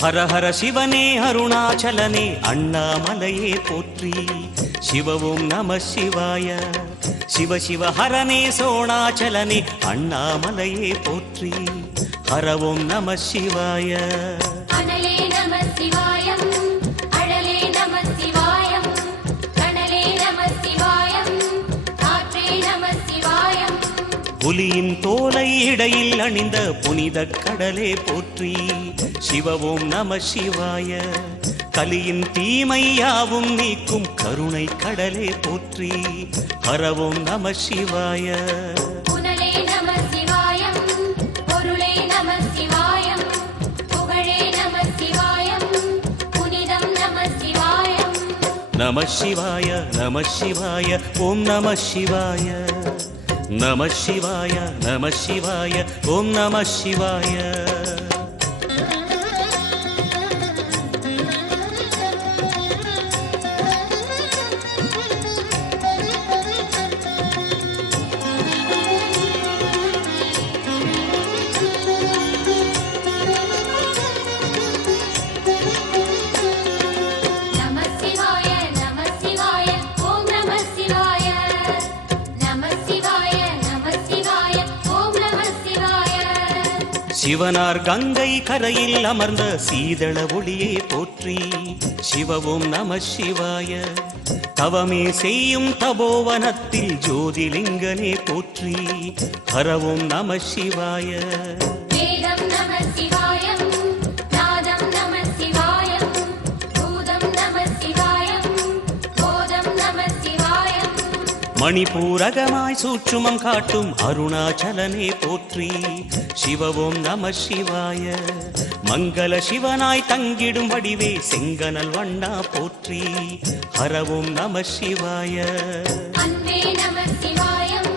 ஹர ஹர சிவனே அருணாச்சலனே அண்ணாமலையே போற்றி. சிவவும் நம சிவாய. சிவ சிவ ஹரனே சோணாச்சலனே அண்ணாமலையே போற்றி. ஹரவும் நம சிவாய. அனலே நம சிவாயம், அழலே நம சிவாயம், கனலே நம சிவாயம், காற்றே நம சிவாயம். புலியின் தோலை இடையில் அணிந்த புனித கடலே போற்றி. சிவவும் நம சிவாய. கலியின் தீமையாவும் நீக்கும் கருணை கடலே போற்றி. ஹரவும் நம சிவாய. புனலே நம சிவாயம், பொருளே நம சிவாயம், புகழே நம சிவாயம், புனிதம் நம சிவாயம். நம சிவாய நம சிவாய ஓம் நம சிவாய. நம சிவாய நம சிவாய ஓம் நம சிவாய. சிவனார் கங்கை கரையில் அமர்ந்த சீதள ஒளியே போற்றி. சிவவும் நம சிவாய. தவமே செய்யும் தபோவனத்தில் ஜோதிலிங்கனே போற்றி. ஹரவும் நம சிவாய. வேதம் நம சிவாயம், நாதம் நம சிவாயம், பூதம் நம சிவாயம், போதம் நம சிவாயம். மணிபூரகமாய் சூட்சுமம் காட்டும் அருணாச்சலனே போற்றி. சிவவும் நம சிவாய. மங்கள சிவனாய் தங்கிடும் வடிவே செங்கனல் வண்ணா போற்றி. ஹரவும் நம சிவாய. அன்பே நம சிவாயம்,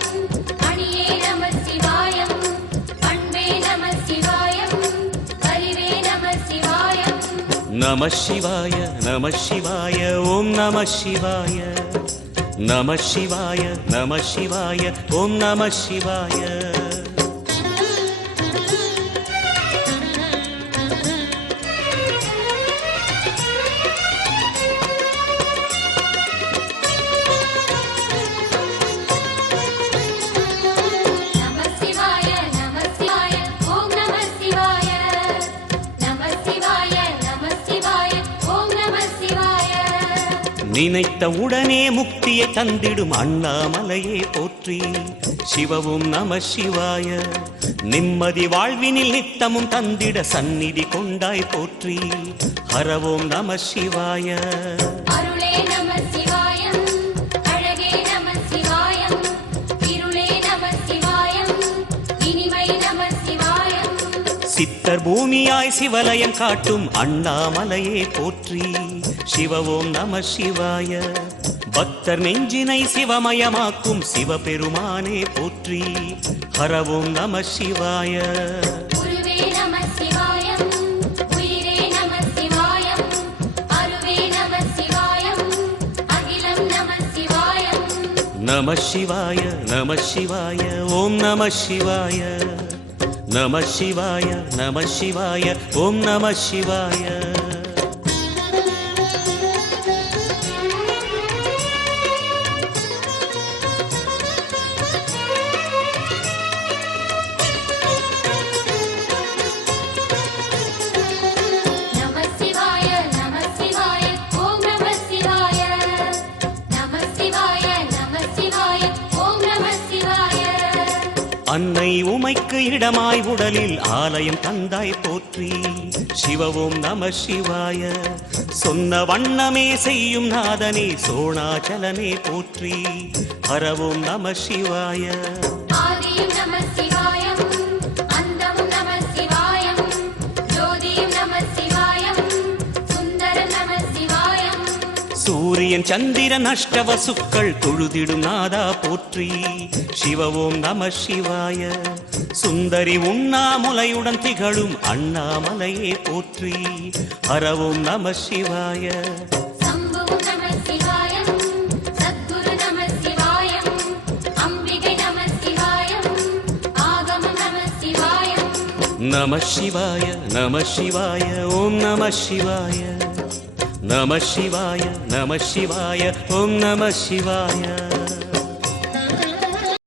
அணியே நம சிவாயம், அன்பே நம சிவாயம், அறிவே நம சிவாயம். நம சிவாய நம சிவாய ஓம் நம சிவாய. நம சிவாய நம சிவாய ஓம் நம சிவாய. நினைத்த உடனே முக்தியை தந்திடும் அண்ணாமலையே போற்றி. சிவவும் நம சிவாய. நிம்மதி வாழ்வினில் நித்தமும் தந்திட சந்நிதி கொண்டாய் போற்றி. ஹரவோம் நம சிவாய. அருளே நம சிவாயம், அழகே நம சிவாயம், இருளே நம சிவாயம், இனிமை நம சிவாயம். சித்தர் பூமியாய் சிவலயம் காட்டும் அண்ணாமலையே போற்றி. சிவவோம் நம சிவாய. பக்தர் நெஞ்சினை சிவமயமாக்கும் சிவபெருமானே போற்றி. ஹரவோம் நம சிவாய. குருவே நம சிவாயம், உயிரே நம சிவாயம், அருவே நம சிவாயம், அகிலம் நம சிவாயம். நம சிவாய நம சிவாய ஓம் நம சிவாய. நம சிவாய நம சிவாய ஓம் நம சிவாய. அன்னை உமைக்கு இடமாய் உடலில் ஆலயம் தந்தாய் போற்றி. சிவவும் நம சிவாய. சொன்ன வண்ணமே செய்யும் நாதனே சோணாச்சலனே போற்றி. ஹரவும் நம சிவாய. ஆதியும் நம சிவாயம், அந்தமும் நம சிவாயம், ஜோதியும் நம சிவாயம், சுந்தரம் நம சிவாயம். சூரியன் சந்திரன் அஷ்டவசுக்கள் தொழுதிடும் நாதா போற்றி. சிவவோம் நம சிவாய. சுந்தரி உண்ணாமுலையுடன் திகழும் அண்ணாமலையே போற்றி. ஹரவோம் நம சிவாய. சம்புவும் நம சிவாயம், சத்குரு நம சிவாயம், அம்பிகை நம சிவாயம், ஆகமம் நம சிவாயம். நம சிவாய நம சிவாய ஓம் நம சிவாய நம சிவாய நம சிவாய ஓம் நம சிவாய